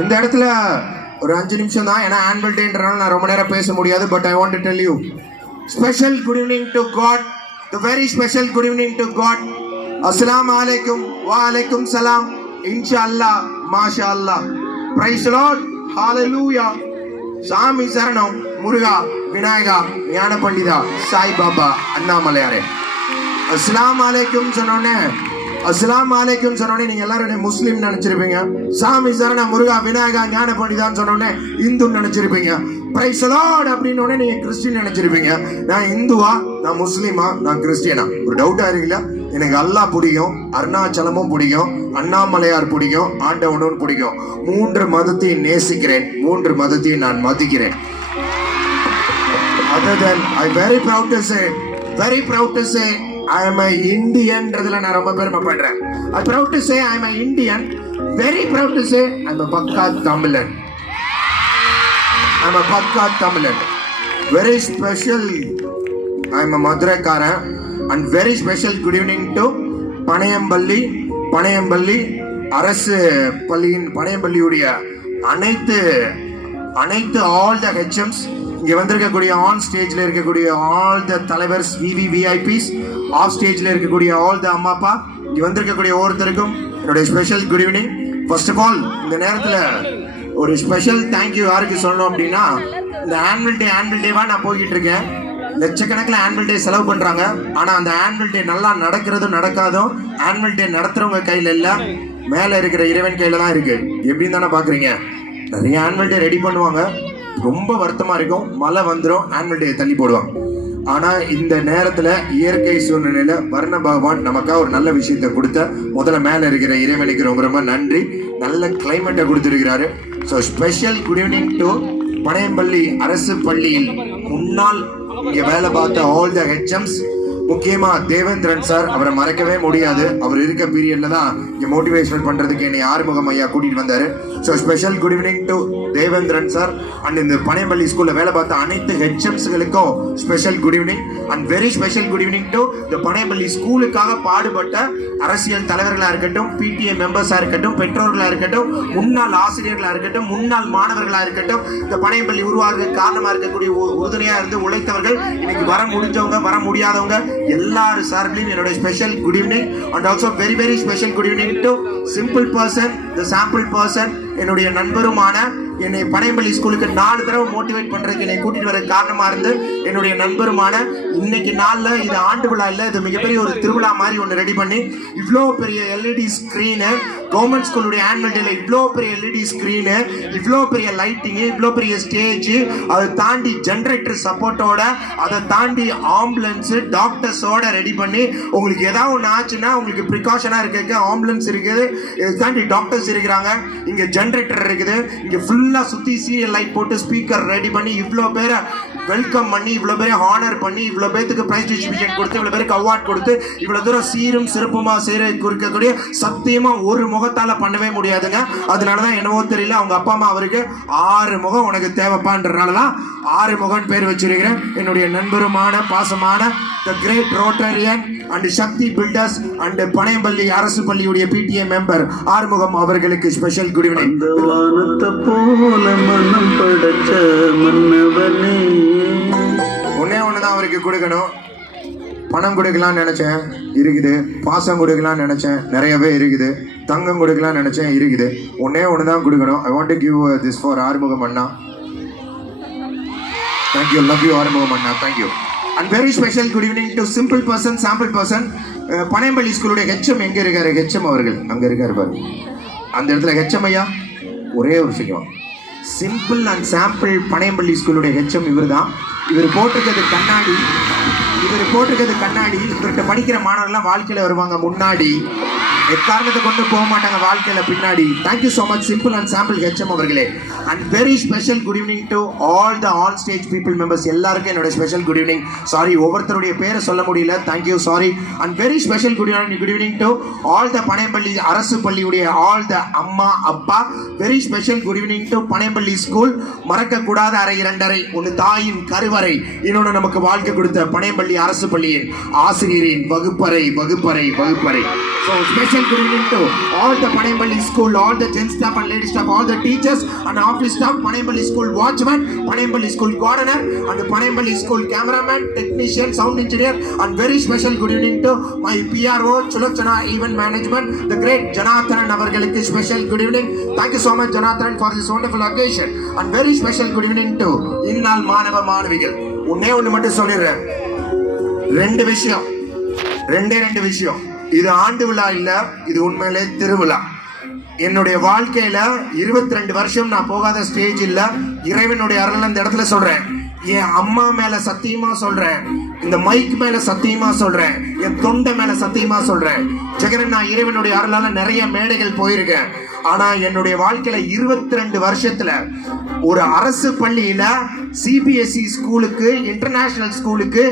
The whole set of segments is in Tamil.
இந்த இடத்துல ஒரு 5 நிமிஷம் தான், ஏன்னா ஆனுவல் டேன்றனால நான் ரொம்ப நேரம் பேச முடியாது. But I want to tell you special good evening to God, the very special good evening to God. அஸ்ஸலாமு அலைக்கும் வ அலைக்கும் சலாம், இன்ஷாஅல்லாஹ், மாஷா அல்லாஹ், பிரைஸ் தி லார்ட், ஹalleluya. சாமி சரணம், முருகா, விநாயகா, ஞான பண்டிதா, சாய் பாபா, அண்ணாமலையாரே. அஸ்ஸலாமு அலைக்கும் சொன்னோன்னே, அஸ்ஸலாமு அலைக்கும் சொன்னோன்னே நீங்க எல்லாரும் முஸ்லீம் நினைச்சிருப்பீங்க. சாமி சரணம், முருகா, விநாயகா, ஞான பண்டிதான்னு சொன்னோன்னே இந்து நினைச்சிருப்பீங்க. பிரைஸ் தி லார்ட் அப்படின்னு நீங்க கிறிஸ்டியன் நினைச்சிருப்பீங்க. நான் இந்துவா, நான் முஸ்லீமா, நான் கிறிஸ்டியனா? ஒரு டவுட்டா இருக்குல்ல? எனக்கு அல்லாஹ் பிடிக்கும், அருணாச்சலமும் பிடிக்கும், அண்ணாமலையார் பிடிக்கும், ஆண்டவனும் பிடிக்கும். 3 மதத்தையும் நேசிக்கிறேன், 3 மதத்தையும் நான் மதிக்கிறேன். Other than I very proud to say I am a Indian-ன்றதுல நான் ரொம்ப பெருமைப்படுறேன். I proud to say I am a Indian, very proud to say I am a பக்கா தமிழன். I am a பக்கா தமிழன். Very special, I am a மதுரைக்காரன். And very special good evening to Panaiyampalli அரசு பள்ளியின் பனையம்பள்ளியுடைய அனைத்து all the HMs, இங்க வந்திருக்கக்கூடிய ஆன் ஸ்டேஜ்ல இருக்கக்கூடிய ஆல் த தலைவர்ஸ், விஐபிஸ், ஆஃப் ஸ்டேஜ்ல இருக்கக்கூடிய ஆல் த அம்மா அப்பா, இங்க வந்திருக்கக்கூடிய ஒவ்வொருத்தருக்கும் என்னுடைய special good evening. First of all இந்த நேரத்துல ஒரு ஸ்பெஷல் தேங்க்யூ யாருக்கு சொல்லணும் அப்படின்னா, இந்த ஆனுவல் டேவா நான் போய்கிட்டு இருக்கேன். லட்சக்கணக்கில் ஆனுவல் டே செலவு பண்றாங்க. ஆனா அந்த ஆனுவல் டே நல்லா நடக்கிறதும் நடக்காதும் ஆனுவல் டே நடத்துறவங்க கையில இல்ல, மேல இருக்கிற இறைவன் கையில தான் இருக்கு. எப்படின்னு தானே பாக்குறீங்க? நிறைய ஆனுவல் டே ரெடி பண்ணுவாங்க, ரொம்ப வருத்தமா இருக்கும், மழை வந்துடும், ஆனுவல் டே தள்ளி போடுவாங்க. ஆனா இந்த நேரத்துல இயற்கை சூழ்நிலையில வர்ண பகவான் நமக்காக ஒரு நல்ல விஷயத்தை கொடுத்த முதல்ல மேல இருக்கிற இறைவனுக்கு ரொம்ப ரொம்ப நன்றி. நல்ல கிளைமேட்டை கொடுத்திருக்கிறாரு. So special good evening to Panaiyampalli அரசு பள்ளியில் முன்னாள் இங்க வேலை பார்த்த ஆல் த ஹெச்எம்ஸ், முக்கியமா தேவேந்திரன் சார், அவரை மறக்கவே முடியாது. அவர் இருக்க பீரியட்ல தான் இங்க மோட்டிவேஷன் பண்றதுக்கு என்னை ஆறுமுகம் ஐயா கூட்டிட்டு வந்தாரு. So special good evening to Devendran sir and இந்த பனையம்பள்ளி ஸ்கூல்ல வேலை பார்த்த அனைத்து ஹெச்எம்ஸ்களுக்கும் special good evening. And very special good evening to இந்த பனையம்பள்ளி ஸ்கூலுக்காக பாடுபட்ட அரசியல் தலைவர்களா இருக்கட்டும், பிடிஏ மெம்பர்ஸா இருக்கட்டும், பெற்றோர்களா இருக்கட்டும், முன்னாள் ஆசிரியர்களா இருக்கட்டும், முன்னாள் மாணவர்களா இருக்கட்டும், இந்த பனையம்பள்ளி உருவாக காரணமா இருக்கக்கூடிய உறுதுணையா இருந்து உழைத்தவர்கள், இன்னைக்கு வர முடிஞ்சவங்க, வர முடியாதவங்க எல்லாரும் சார்பிலும் என்னோட special good evening. And also very very special good evening to simple person, the sample person, என்னுடைய நண்பருமான, என்னை பனையம்பள்ளி ஸ்கூலுக்கு 4 தடவை மோட்டிவேட் பண்றதுக்கு என்னை கூட்டிட்டு வர காரணமா இருந்து என்னுடைய நண்பருமான, இன்னைக்கு நாள்ல இது ஆண்டு விழா இல்ல, இது மிகப்பெரிய ஒரு திருவிழா மாதிரி ஒன்று ரெடி பண்ணி இவ்வளோ பெரிய எல்இடி ஸ்கிரீனு, கவர்மெண்ட் ஸ்கூலுடைய ஆனுவல் டேல இவ்வளோ பெரிய எல்இடி ஸ்கிரீனு, இவ்வளோ பெரிய லைட்டிங்கு, இவ்வளோ பெரிய ஸ்டேஜ், அதை தாண்டி ஜென்ரேட்டர் சப்போர்ட்டோட, அதை தாண்டி ஆம்புலன்ஸ் டாக்டர்ஸோட ரெடி பண்ணி, உங்களுக்கு ஏதாவது ஒன்று ஆச்சுன்னா உங்களுக்கு ப்ரிகாஷனா இருக்க ஆம்புலன்ஸ் இருக்குது, இதை தாண்டி டாக்டர்ஸ் இருக்கிறாங்க, இங்க ஜென்ரேட்டர் இருக்குது, இங்க ஃபுல்லா சுத்தி சீரியல் லைட் போட்டு ஸ்பீக்கர் ரெடி பண்ணி இவ்வளோ பேரை வெல்கம் பண்ணி, இவ்வளோ பேரை ஹானர் பண்ணி, இவ்வளோ பேருக்கு பிரைஸ் டிஸ்ட்ரிபியூஷன் கொடுத்து, இவ்வளோ பேருக்கு அவார்ட் கொடுத்து, இவ்வளோ தூரம் சீரும் சிறப்புமா இருக்கக்கூடிய சத்தியமா ஒரு முகத்தால பண்ணவே முடியாதுங்க. அதனாலதான் என்னவோ தெரியல, அவங்க அப்பா அம்மா அவருக்கு 6 முகம் உனக்கு தேவைப்பான்றதுனாலதான் 6 முகம் பேர் வச்சிருக்கிறேன். என்னுடைய நண்பருமான பாசமான the great Rotarian and Sakthi builders and Panaiyampalli அரசு பள்ளியுடைய பிடிஏ மெம்பர் ஆறுமுகம் அவர்களுக்கு ஸ்பெஷல் குட் ஈவினிங். ஒண்ணுதான் அவருக்கு கொடுக்கணும். பணம் கொடுக்கலாம்னு நினைச்சேன், இருக்குது. பாசம் கொடுக்கலாம்னு நினைச்சேன், நிறையவே இருக்குது. தங்கம் கொடுக்கலாம்னு நினைச்சேன், இருக்குது. ஒண்ணுதான் கொடுக்கணும். I want to give this for Arumugam அண்ணா. தேங்க்யூ, லவ் யூ ஆறுமுகம் அண்ணா, thank you. And very special good evening to simple person, sample person. Panaiyampalli ஸ்கூலுடைய ஹெச்எம் எங்க இருக்காரு? ஹெச்எம் அவர்கள் அங்க இருக்காரு பாரு, அந்த இடத்துல ஹெச்எம் ஐயா. ஒரே ஒரு விஷயம், சிம்பிள் அண்ட் சாம்பிள் பனையம்பள்ளி ஸ்கூலுடைய ஹெச்எம் இவர் தான். இவர் போட்டிருக்கிறது கண்ணாடி. இவர்கிட்ட படிக்கிற மாணவர்கள்லாம் வாழ்க்கையில வருவாங்க முன்னாடி, எக்காரணத்தை கொண்டு போக மாட்டாங்க வாழ்க்கையில பின்னாடி. Thank you so much simple and sample HM அவர்களே. And very special good evening to all the on stage people members எல்லாருக்கும் என்னோட ஸ்பெஷல் குட் ஈவினிங். சாரி, ஒவ்வொருத்தருடைய பேரை சொல்ல முடியல, thank you, sorry. And very special good evening to all த பனையம்பள்ளி அரசு பள்ளியுடைய ஆல் த அம்மா அப்பா. Very special good evening to Panaiyampalli school. மறக்க கூடாத அறை 2 ஒன்று தாயின் கருவறை, இன்னொன்று நமக்கு வாழ்க்கை கொடுத்த பனையம்பள்ளி அரசு பள்ளியின் ஆசிரியரின் வகுப்பறை. So special special good evening to all the Panembally School, all the gent staff and lady staff, all the teachers and office staff, Panembally School watchman, Panembally School gardener, and the Panembally School cameraman, technician, sound engineer, and very special good evening to my PRO, Chulachana Event Management, the great Janathan avargalukku special good evening. Thank you so much, Janathan, for this wonderful occasion, and very special good evening to Innal Manava Manavigal. ஒன்னே ஒன்று மட்டும் சொல்லிடுறேன், ரெண்டு விஷயம். இது ஆண்டு விழா இல்ல, இது உண்மையிலே திருவிழா. என்னுடைய வாழ்க்கையில 22 வருஷம் நான் போகாத ஸ்டேஜ் இல்ல. இறைவனுடைய அருள் இந்த இடத்துல சொல்றேன். என் அம்மா மேல சத்தியமா சொல்றேன், இந்த மைக் மேல சத்தியமா சொல்றேன், என் தொண்டை மேல சத்தியமா சொல்றேன். ஜெகன், நான் இறைவனுடைய அருளால நிறைய மேடைகள் போயிருக்கேன். ஆனா என்னுடைய வாழ்க்கையில 22 வருஷத்துல ஒரு அரசு பள்ளியில சிபிஎஸ்இ ஸ்கூலுக்கு, இன்டர்நேஷனல் ஸ்கூலுக்கு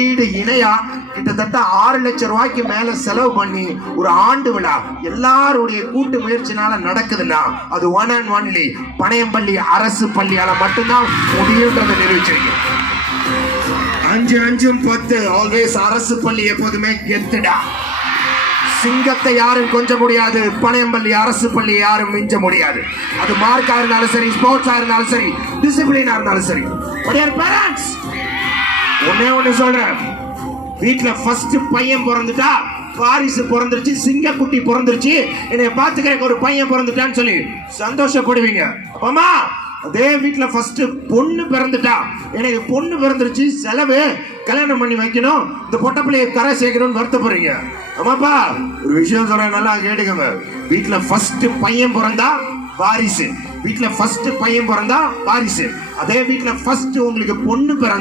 ஈடு இணையா கிட்டத்தட்ட 6 லட்சம் ரூபாய்க்கு மேல செலவு பண்ணி ஒரு ஆண்டு விழா எல்லாருடைய கூட்டு முயற்சினால நடக்குதுன்னா அது ஒன் அண்ட் ஒன்லி பனையம்பள்ளி அரசு பள்ளியால மட்டும்தான் முடியுன்றதை நிரூபிச்சிருக்கேன். 5-5-10 ஆல்வேஸ் அரசு பள்ளி எப்போதுமே கெத்துடா. சிங்கத்தை யாரும் கொஞ்ச முடியாது, பனையம்பள்ளி அரசு பள்ளி யாரும் மிஞ்ச முடியாது. அது மார்க்கா இருந்தாலும் சரி, ஸ்போர்ட்ஸா இருந்தாலும் சரி, டிசிப்ளினா இருந்தாலும் சரி. பேரண்ட்ஸ், ஒண்ணே சொல்றேன், வீட்டுல ஃபர்ஸ்ட் பையன் பிறந்துட்டா, வாரிசு பிறந்துருச்சு, சிங்கக்குட்டி பிறந்துருச்சு, என்னை பாத்துக்க ஒரு பையன் பிறந்துட்டான்னு சொல்லி சந்தோஷப்படுவீங்க. அப்பமா அதே வீட்டுல ஃபர்ஸ்ட் பொண்ணு பிறந்துட்டா, எனக்கு பொண்ணு பிறந்துருச்சு, செலவு, கல்யாணம் பண்ணி வைக்கணும், இந்த பொட்டப்பிள்ளைய கரை சேர்க்கணும்னு வருத்தப்படுறீங்க. ஆமாப்பா, ஒரு விஷயம் சொல்றேன், நல்லா கேட்டுக்கோங்க. வீட்டுல ஃபர்ஸ்ட் பையன் பிறந்தா வாரிசு, வீட்டுல ஃபர்ஸ்ட் பையன் பிறந்தா வாரிசு. அதே வீட்டுல ஃபர்ஸ்ட் உங்களுக்கு பொண்ணு பிறந்தா